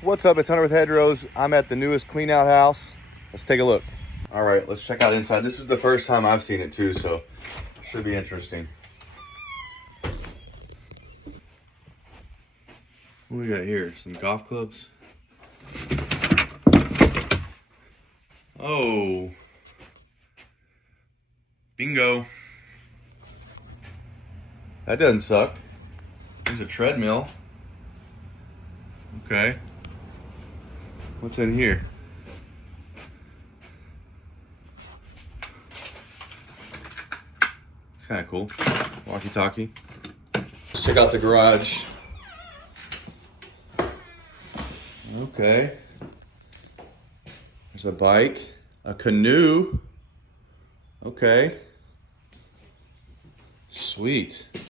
What's up? It's Hunter with Hedgerows. I'm at the newest Cleanout house. Let's take a look. All right, let's check out inside. This is the first time I've seen it too, so should be interesting. What we got here? Some golf clubs. Oh, bingo. That doesn't suck. There's a treadmill. Okay. What's in here? It's kind of cool. Walkie-talkie. Let's check out the garage. Okay. There's a bike, a canoe. Okay. Sweet.